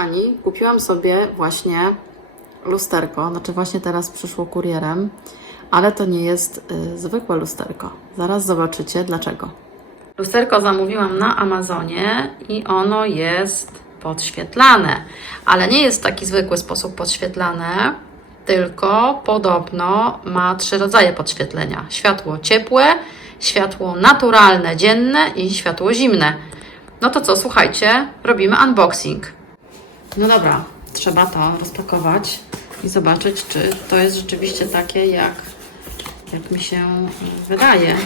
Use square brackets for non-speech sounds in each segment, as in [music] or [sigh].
kochani, kupiłam sobie właśnie lusterko. Znaczy, właśnie teraz przyszło kurierem, ale to nie jest y, zwykłe lusterko. Zaraz zobaczycie dlaczego. Lusterko zamówiłam na Amazonie i ono jest podświetlane, ale nie jest w taki zwykły sposób podświetlane, tylko podobno ma trzy rodzaje podświetlenia: światło ciepłe, światło naturalne, dzienne i światło zimne. No to co, słuchajcie, robimy unboxing. No dobra, trzeba to rozpakować i zobaczyć, czy to jest rzeczywiście takie, jak, jak mi się y, wydaje.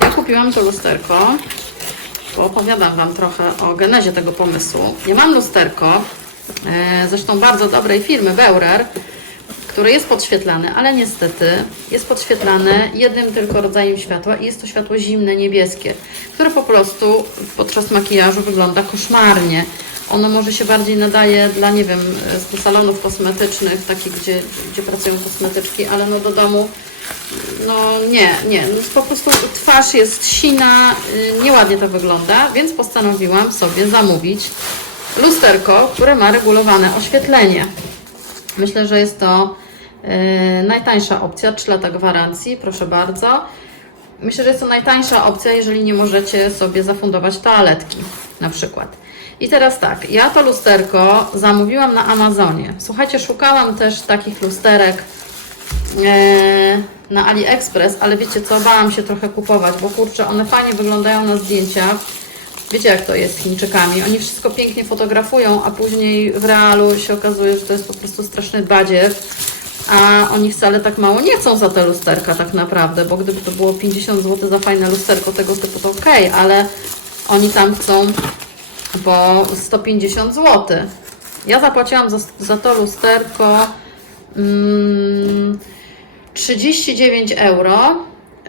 Ja kupiłam to lusterko, bo opowiadam Wam trochę o genezie tego pomysłu. Ja mam lusterko, e, zresztą bardzo dobrej firmy, Beurer, który jest podświetlany, ale niestety jest podświetlany jednym tylko rodzajem światła i jest to światło zimne, niebieskie, które po prostu podczas makijażu wygląda koszmarnie. Ono może się bardziej nadaje dla, nie wiem, z salonów kosmetycznych, takich, gdzie, gdzie pracują kosmetyczki, ale no do domu no nie, nie, no po prostu twarz jest sina, y, nieładnie to wygląda, więc postanowiłam sobie zamówić lusterko, które ma regulowane oświetlenie. Myślę, że jest to y, najtańsza opcja, 3 lata gwarancji, proszę bardzo. Myślę, że jest to najtańsza opcja, jeżeli nie możecie sobie zafundować toaletki na przykład. I teraz tak, ja to lusterko zamówiłam na Amazonie. Słuchajcie, szukałam też takich lusterek e, na AliExpress, ale wiecie co, bałam się trochę kupować, bo kurczę, one fajnie wyglądają na zdjęciach. Wiecie jak to jest z Chińczykami, oni wszystko pięknie fotografują, a później w realu się okazuje, że to jest po prostu straszny badziew, a oni wcale tak mało nie chcą za te lusterka tak naprawdę, bo gdyby to było 50 zł za fajne lusterko tego typu, to ok, ale oni tam chcą po 150 zł. Ja zapłaciłam za, za to lusterko mm, 39 euro.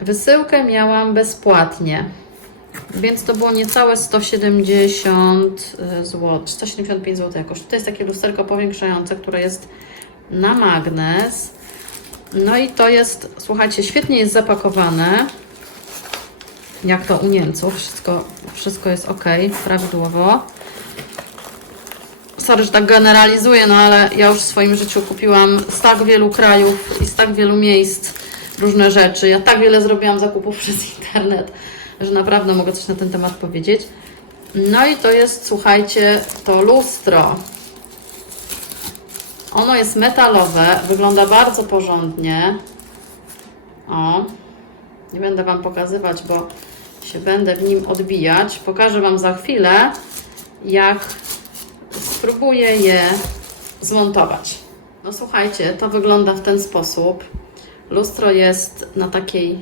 Wysyłkę miałam bezpłatnie. Więc to było niecałe 170 zł, 175 zł jakoś. Tutaj jest takie lusterko powiększające, które jest na magnes. No i to jest, słuchajcie, świetnie jest zapakowane. Jak to u Niemców, wszystko, wszystko jest ok, prawidłowo. Sorry, że tak generalizuję, no ale ja już w swoim życiu kupiłam z tak wielu krajów i z tak wielu miejsc różne rzeczy. Ja tak wiele zrobiłam zakupów [laughs] przez internet, że naprawdę mogę coś na ten temat powiedzieć. No i to jest, słuchajcie, to lustro. Ono jest metalowe, wygląda bardzo porządnie. O, nie będę Wam pokazywać, bo się będę w nim odbijać. Pokażę Wam za chwilę, jak spróbuję je zmontować. No słuchajcie, to wygląda w ten sposób. Lustro jest na takiej e,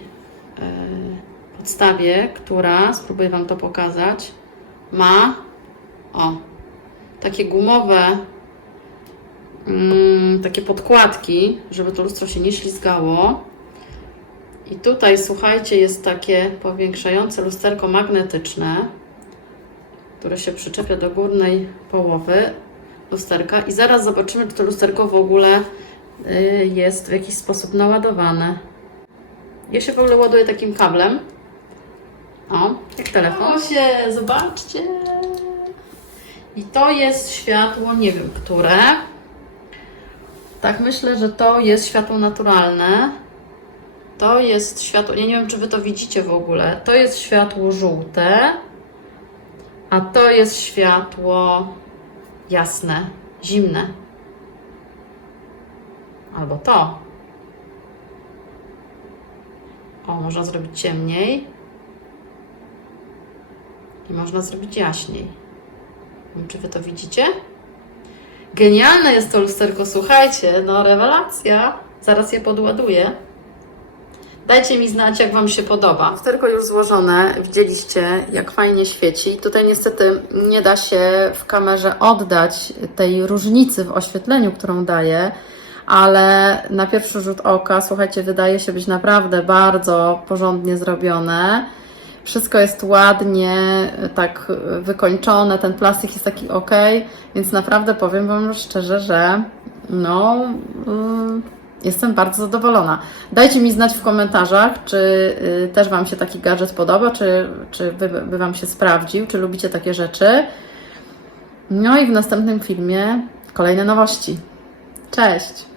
podstawie, która, spróbuję Wam to pokazać, ma o, takie gumowe mm, takie podkładki, żeby to lustro się nie ślizgało. I tutaj, słuchajcie, jest takie powiększające lusterko magnetyczne, które się przyczepia do górnej połowy lusterka. I zaraz zobaczymy, czy to lusterko w ogóle y, jest w jakiś sposób naładowane. Ja się w ogóle ładuję takim kablem. O, jak telefon. O się, zobaczcie. I to jest światło, nie wiem które. Tak, myślę, że to jest światło naturalne. To jest światło, ja nie wiem, czy Wy to widzicie w ogóle. To jest światło żółte, a to jest światło jasne, zimne. Albo to. O, można zrobić ciemniej. I można zrobić jaśniej. Nie wiem, czy Wy to widzicie? Genialne jest to lusterko, słuchajcie, no rewelacja. Zaraz je podładuję. Dajcie mi znać, jak Wam się podoba. Lusterko już złożone, widzieliście, jak fajnie świeci. Tutaj niestety nie da się w kamerze oddać tej różnicy w oświetleniu, którą daje, ale na pierwszy rzut oka, słuchajcie, wydaje się być naprawdę bardzo porządnie zrobione. Wszystko jest ładnie, tak wykończone, ten plastik jest taki ok, więc naprawdę powiem Wam szczerze, że no, mm, jestem bardzo zadowolona. Dajcie mi znać w komentarzach, czy y, też Wam się taki gadżet podoba, czy, czy by, by Wam się sprawdził, czy lubicie takie rzeczy. No i w następnym filmie kolejne nowości. Cześć!